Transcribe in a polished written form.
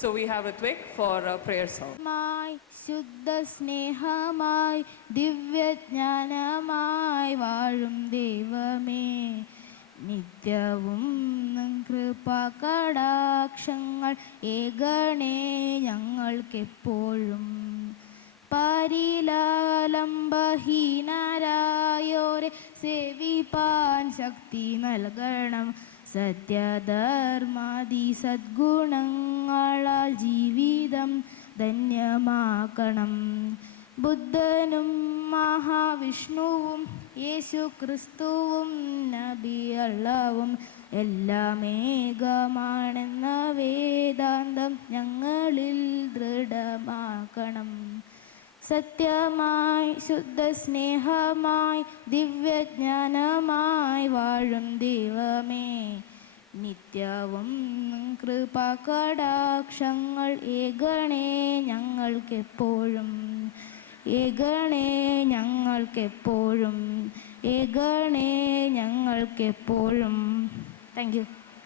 So we have Ritvik for a prayer song. ശുദ്ധ സ്നേഹമായി ദിവ്യജ്ഞാനമായി വാഴും ദൈവമേ, നിത്യവും കൃപാകടാക്ഷങ്ങൾ ഏകണേ ഞങ്ങൾക്കെപ്പോഴും. പരിലാലംബഹീനരായോരെ സേവിപ്പാൻ ശക്തി നൽകണം. സത്യധർമാദി സദ്ഗുണങ്ങളാൽ ജീവിതം ധന്യമാക്കണം. ബുദ്ധനും മഹാവിഷ്ണുവും യേശു ക്രിസ്തുവും നബി അല്ലാഹുവും എല്ലാം ഏകമാണെന്ന വേദാന്തം ഞങ്ങളിൽ ദൃഢമാക്കണം. സത്യമായി ശുദ്ധ സ്നേഹമായി ദിവ്യജ്ഞാനമായി വാഴും ദൈവമേ, നിത്യവും കൃപാകടാക്ഷങ്ങൾ ഏകണേ ഞങ്ങൾക്കെപ്പോഴും. ഏകണേ ഞങ്ങൾക്കെപ്പോഴും. ഏകണേ ഞങ്ങൾക്കെപ്പോഴും. Thank you.